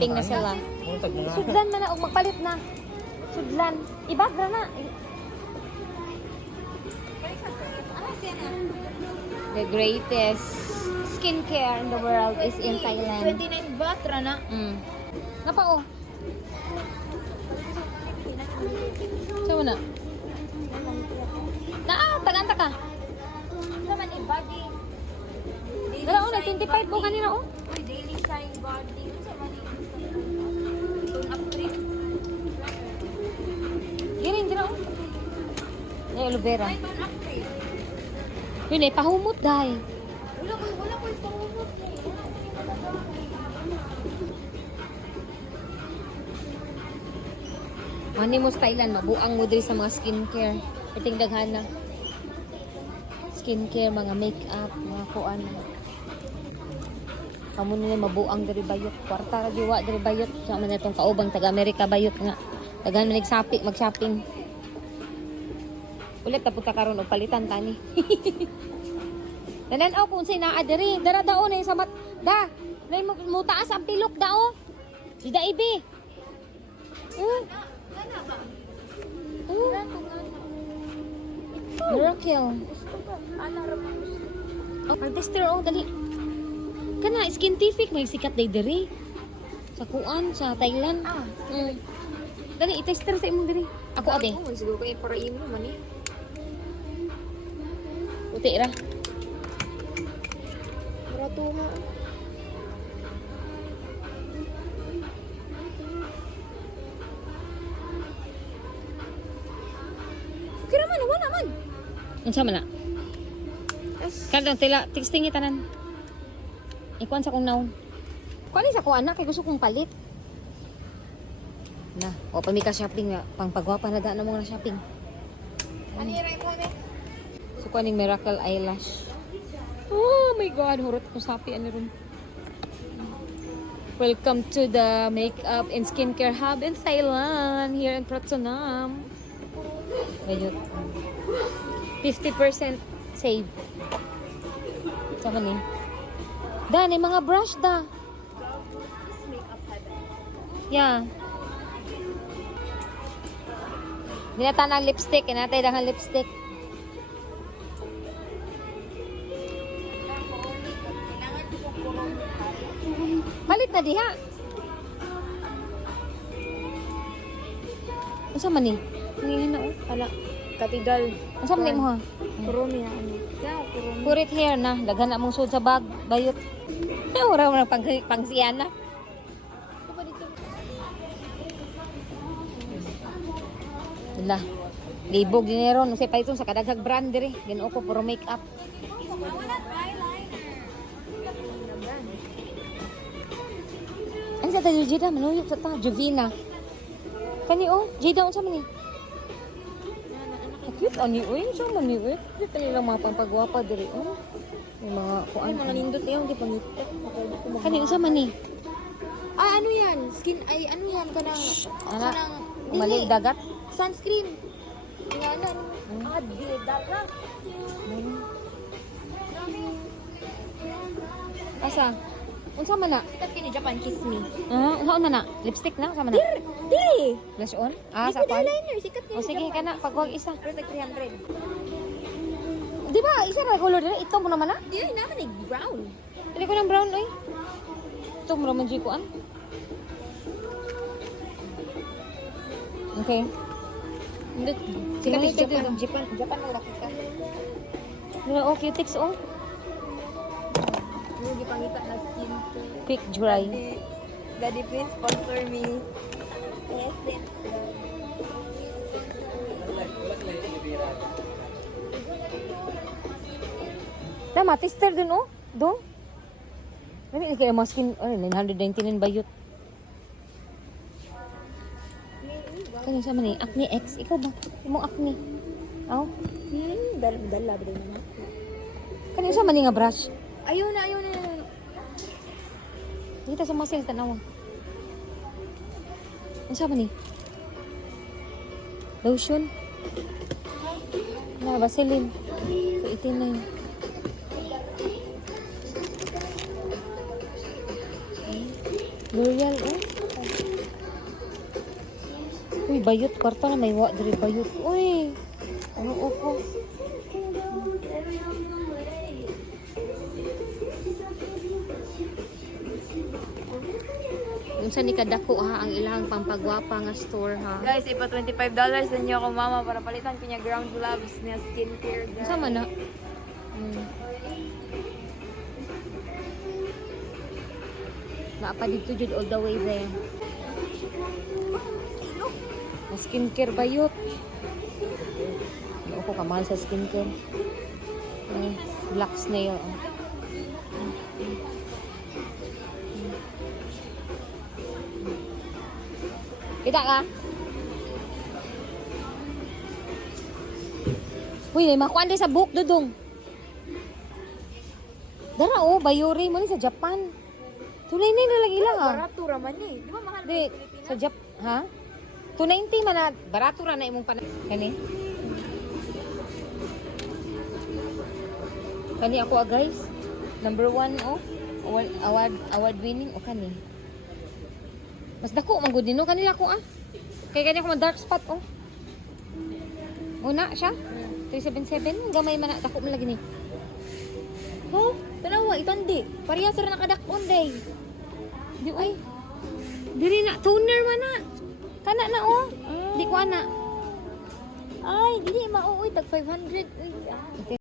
Ping na sila. Muntag na nga. Sudlan man na og magpalit na. Sudlan. Ibagra na. The greatest skincare in the world is in Thailand. 29 baht na. Napa oh. Saan na? Tagaanta ka. Naman body. Dala oh, 25 po kanina oh. Daily shine body. Sa man itong upgrade. Giring dira oh. Ay, aloe vera. Itong upgrade. Yun eh, pahumot dahi. Wala ko pangumot. Mani mo sa Thailand, mabuang mo diri sa mga skincare. Iting daghana. Skincare, mga makeup, mga kuan. Kamu nila mabuang diri bayot. Kwarta ra diwa diri bayot. Sa man itong kaubang taga-Amerika bayot nga. Daghan man nagsapi, mag-shopping. Ulit na punta karon og palitan tani. Nananaw kung say naa diri, dara daon ay sa mat. Da, nay mo taas ang pilok dao. Di da ibi. Miracle. Ang tester oh, dali. Kana scientific may sikat day diri. Sa kuan sa Thailand. Dali i-tester sa imong diri. Ako ate. Oh, siguro ko para imo man eh. Uti ra. Murato nga. Kira man, wala man. Unsa man na? Yes. Kadang tila texting tanan. Ikuan sa kong naon. Kuan sa kuan na kay gusto kong palit. Na, o pamika shopping nga pang pagwapa na daan mo na shopping. Ano yung mo na? So kuan ning Miracle Eyelash. Oh my god, hurot ko sapi ani ron. Welcome to the makeup and skincare hub in Thailand here in Pratunam. Ayun. 50% save. Sama ni. Da, may mga brush da. Yeah. Dinata ng lipstick. Inatay dahang lipstick. Palit na diha. Unsa man ni? Ngayon na oh. Pala. Katidal. Unsa man ni mo ha? Kurumi na ano. Yeah, kurumi. Purit hair na. Daghan na mong sud sa bag. Bayot. Wala mo na pangsiyan na. Wala. Libog dinero. Nung pa itong sa kadaghag brand diri. Ginoo ko puro makeup. Ano sa tayo Jida? Manuyok sa ta. Juvina. Kani oh. Jida unsa man ni? Cute ani oy. Unsa man ni oy? Dito nilang mga pangpagwapa diri oh. Yung mga kuan. Ay, mga nindot yung di pangitek. Kani unsa man ni? Ah, ano yan? Skin, ay, ano yan? Kanang, Ana. kanang, Maling dagat. sunscreen. Nga na. Ah, di, dara. Asa? Unsa man na? Sikat kini Japan, kiss me. Ah, unsa na? Lipstick na unsa man na? Dili! Blush on? Ah, sa Liquid pan. eyeliner, sikat kini O sige Japan. kana pagwag isa. Pero tag 300. Di ba isa ra color dili? Ito mo naman na? Di, ay naman eh, brown. Dili ko ng brown oy. Ito mo naman jiko an. Okay. Hindi. Sikat Sige, kini Japan, sige. Japan mo bakit ka. Dila oh, cutics oh. Yung gipangita na skin. Quick dry. Daddy, please sponsor me. Yes, yes. Tama, tester dun oh. Dong. Dali kaya mga skin, 999 bayot. Kani sa man ni? Acne X. Ikaw ba? Imong acne. Aw. Dala ba din na? Kani sa man ni nga brush? Ayaw na. Kita sa muscle tanaw. Unsa man ni? Lotion. Na Vaseline. So 89. L'Oreal, oh. Uy, bayot. Kwarta na may wa diri bayot. Uy. Ano ko? Unsa ni kadako ha ang ilang pampagwapa nga store ha. Guys, ipa $25 sa inyo ako mama para palitan ko niya ground gloves niya skincare. guys. Unsa man na? Naapa dito jud all the way there. Na skincare bayot. Ano ko kamahal sa skincare. Black snail. Kita ka? Uy, may makuan din sa book, Dudong. Dara oh, Bayuri mo ni sa Japan. Tunay na lang ilang ah. Barato raman eh. Di ba mahal Di, sa Pilipinas? sa Jap, ha? 290 man na, barato ra na imong Kani? Kani ako guys. Number 1 oh. Award winning o kani. Mas dako man gud nino kanila ko ah. Kay kani ako man dark spot oh. Una siya. 377 gamay man na dako man lagi ni. Oh, tanawa itandi. Parehas ra nakadakon day. Di ay. Diri na toner man na. Kana na oh. Di ko ana. Ay, dili mauoy tag 500. Uy,